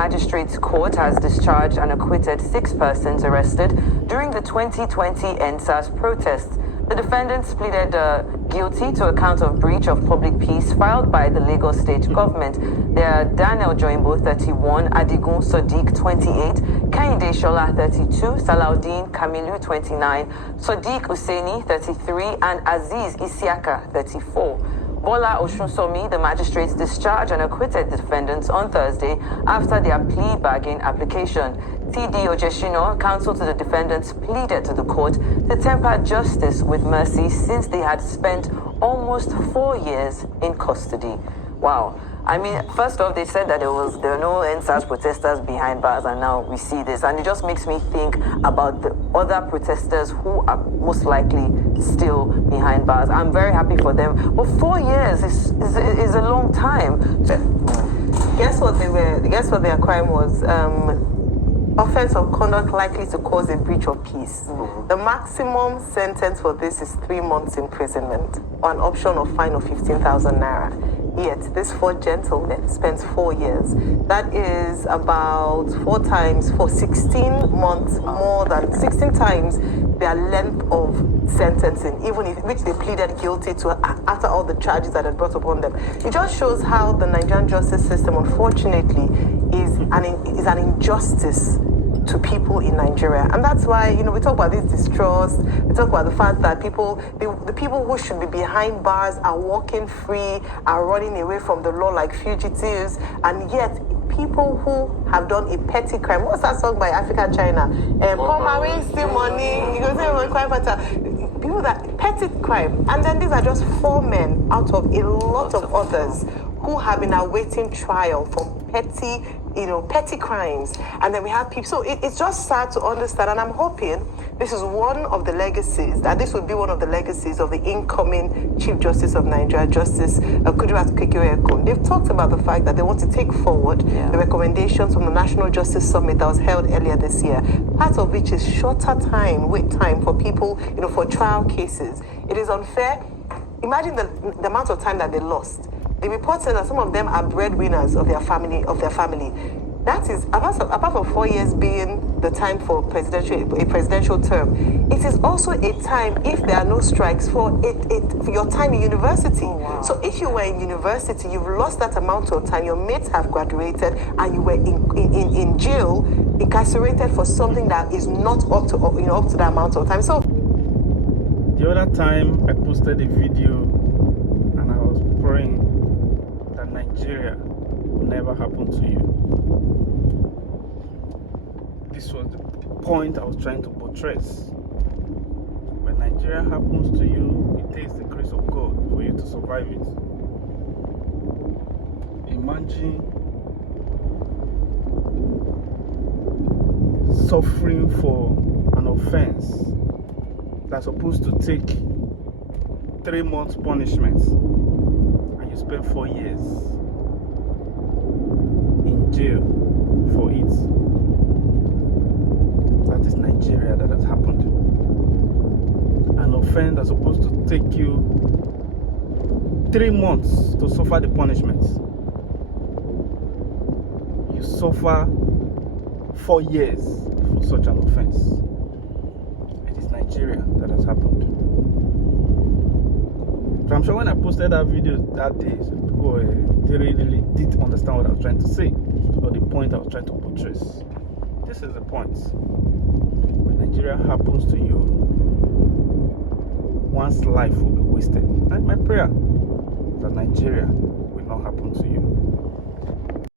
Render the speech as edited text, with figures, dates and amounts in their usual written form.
Magistrates Court has discharged and acquitted 6 persons arrested during the 2020 NSAS protests. The defendants pleaded guilty to a count of breach of public peace filed by the Lagos State government. They are Daniel Joimbo, 31, Adigun Sodiq, 28, Kehinde Shola, 32, Salaudeen Kamilu, 29, Sodiq Hussaini, 33, and Aziz Isiaka, 34. Bola Oshunsomi, the magistrates discharged and acquitted the defendants on Thursday after their plea bargain application. TD Ojeshino, counsel to the defendants, pleaded to the court to temper justice with mercy since they had spent almost 4 years in custody. Wow. I mean, first off, they said that there were no NSAS protesters behind bars, and now we see this. And it just makes me think about the other protesters who are most likely still behind bars. I'm very happy for them. But 4 years is a long time. Guess what their crime was? Offense of conduct likely to cause a breach of peace. The maximum sentence for this is 3 months imprisonment or an option of fine of 15,000 naira. Yet this 4 gentlemen spent 4 years. That is about 4 times for 16 months, more than 16 times their length of sentencing, even if which they pleaded guilty to after all the charges that had brought upon them. It just shows how the Nigerian justice system, unfortunately, is an injustice to people in Nigeria. And that's why, we talk about this distrust, we talk about the fact that the people who should be behind bars are walking free, are running away from the law like fugitives, and yet people who have done a petty crime. What's that song by African China? Come away, steal money, you go say crime better. People that petty crime, and then these are just 4 men out of a lot of others who have been awaiting trial for petty crimes. And then we have people. So it's just sad to understand, and I'm hoping this is one of the legacies, that this will be one of the legacies of the incoming Chief Justice of Nigeria, Justice Kudirat Kekereekun. They've talked about the fact that they want to take forward the recommendations from the National Justice Summit that was held earlier this year, part of which is shorter wait time for people, for trial cases. It is unfair. Imagine the amount of time that they lost. The report said that some of them are breadwinners of their family. That is, apart from 4 years being the time for a presidential term, it is also a time, if there are no strikes, for your time in university. Oh, wow. So if you were in university, you've lost that amount of time, your mates have graduated, and you were in jail, incarcerated for something that is not up to that amount of time. So the other time I posted a video and I was praying that Nigeria will never happen to you. This was the point I was trying to portray. When Nigeria happens to you, it takes the grace of God for you to survive it. Imagine suffering for an offense that's supposed to take 3 months punishment, and you spend 4 years in jail for it. That is Nigeria that has happened. An offense that's supposed to take you 3 months to suffer the punishment, you suffer 4 years for such an offense. It is Nigeria that has happened. So I'm sure when I posted that video that day, people they really did understand what I was trying to say, or the point I was trying to portray. This is the point. When Nigeria happens to you, one's life will be wasted. And my prayer that Nigeria will not happen to you.